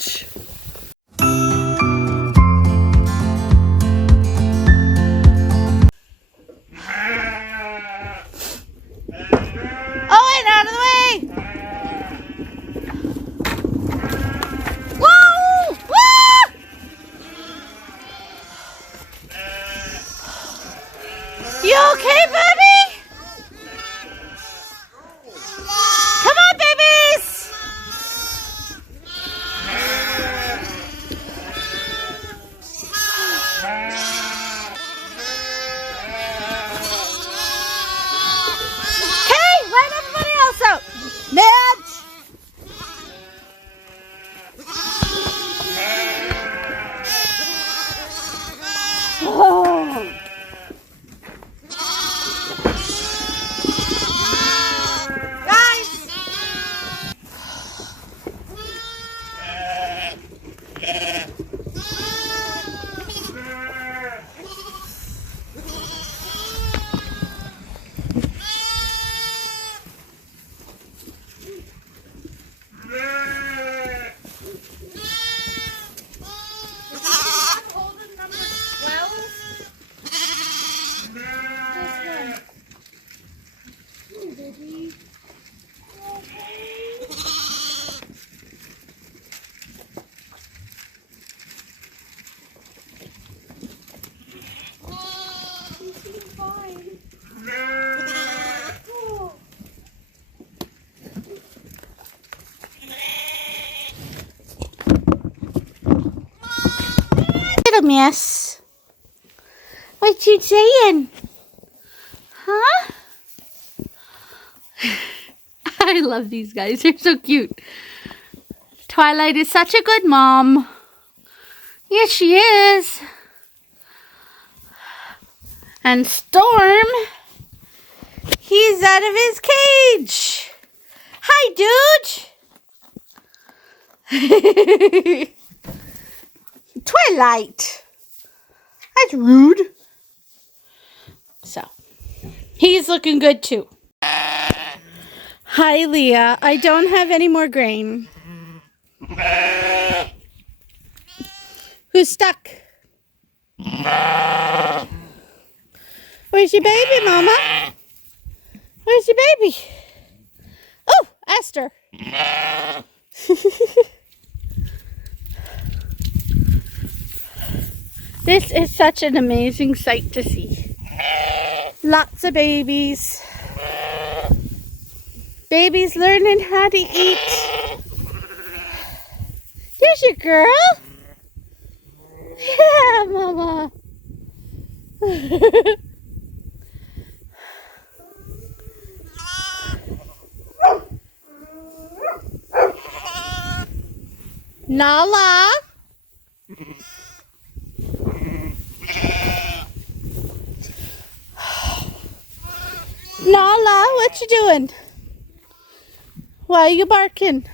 Midge! Owen, out of the way! Whoa! Whoa! You okay, baby? Come on, babies! Okay, let everybody else out. Midge! Oh. Guys! Little miss. What you saying? Huh? I love these guys. They're so cute. Twilight is such a good mom. Yes, she is. And Storm, he's out of his cage. Hi, dude. Twilight. That's rude. So, he's looking good too. Hi, Leah. I don't have any more grain. Who's stuck? Where's your baby, Mama? Where's your baby? Oh, Esther. This is such an amazing sight to see. Lots of babies. Babies learning how to eat. There's your girl. Yeah, Mama. Nala. Nala, what you doing? Why are you barking?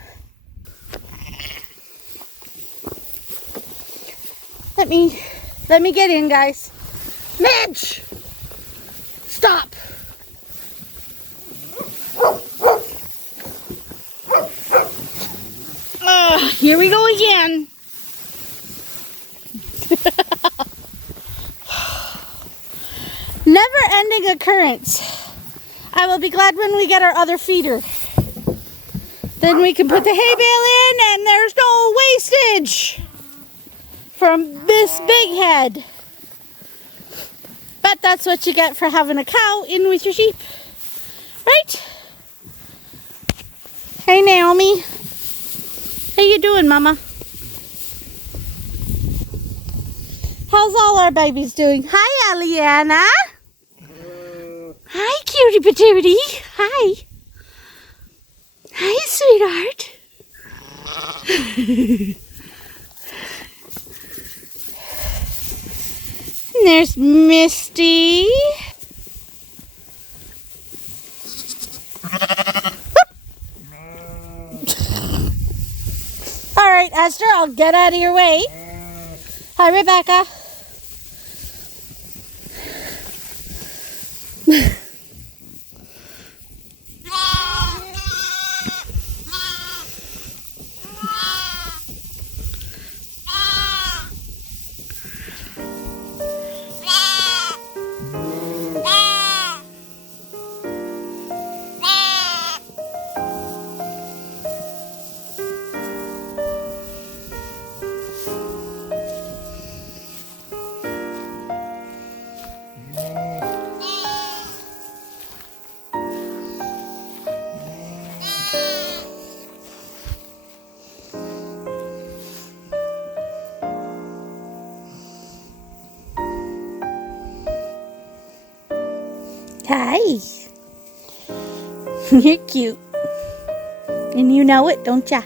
Let me get in, guys. Midge! Stop! Here we go again. Never-ending occurrence. I will be glad when we get our other feeder. Then we can put the hay bale in and there's no wastage from this big head. But that's what you get for having a cow in with your sheep. Right? Hey, Naomi. How you doing, Mama? How's all our babies doing? Hi, Aliana. Hi, cutie patootie. Hi. Hi, sweetheart. And there's Misty. All right, Esther, I'll get out of your way. Hi, Rebecca. Hi. You're cute. And you know it, don't ya?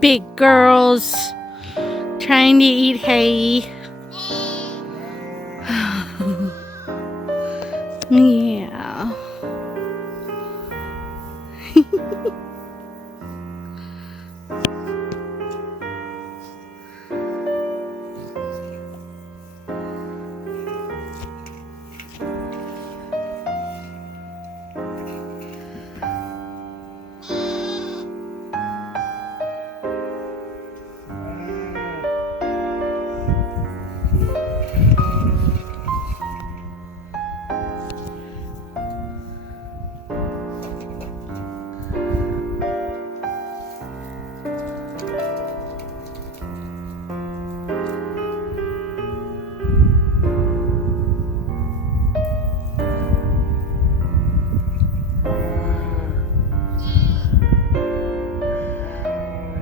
Big girls trying to eat hay. Yeah.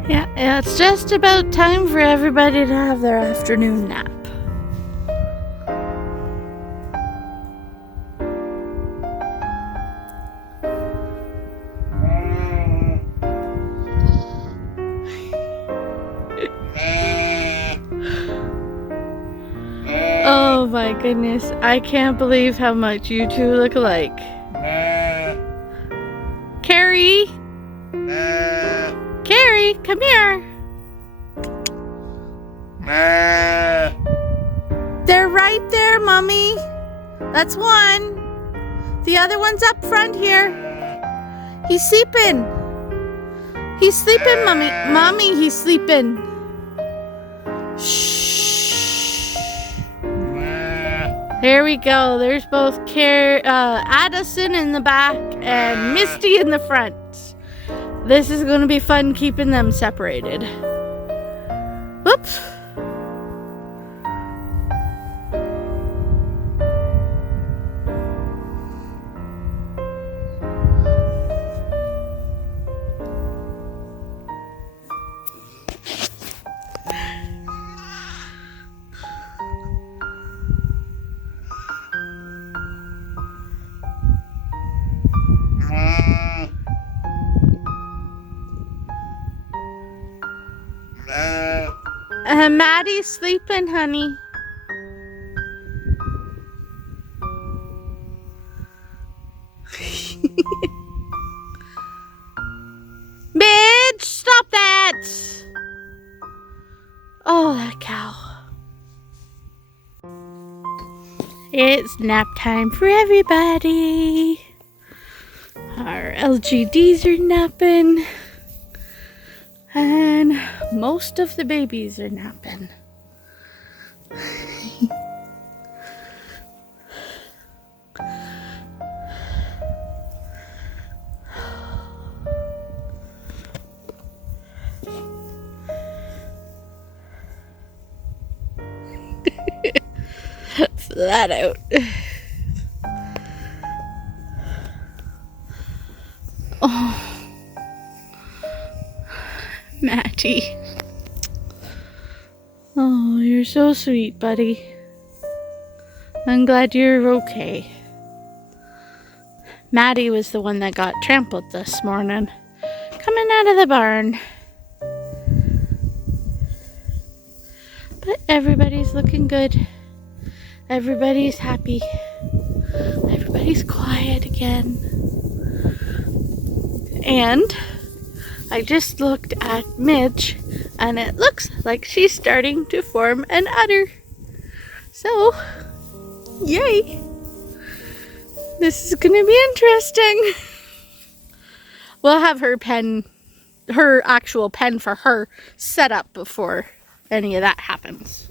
Yeah, it's just about time for everybody to have their afternoon nap. Oh my goodness, I can't believe how much you two look alike. Carrie! Carrie, come here! They're right there, Mommy. That's one. The other one's up front here. He's sleeping. He's sleeping, Mommy. Mommy, he's sleeping. Shh. There we go. There's both Addison in the back and Misty in the front. This is going to be fun keeping them separated. Whoops. Maddie's sleeping, honey. Bitch, stop that! Oh, that cow. It's nap time for everybody. Our LGDs are napping. And most of the babies are napping. Flat out. Oh. Matty. Oh, you're so sweet, buddy. I'm glad you're okay. Maddie was the one that got trampled this morning, coming out of the barn. But everybody's looking good. Everybody's happy. Everybody's quiet again. And I just looked at Midge, and it looks like she's starting to form an udder. So, yay! This is gonna be interesting. We'll have her actual pen for her set up before any of that happens.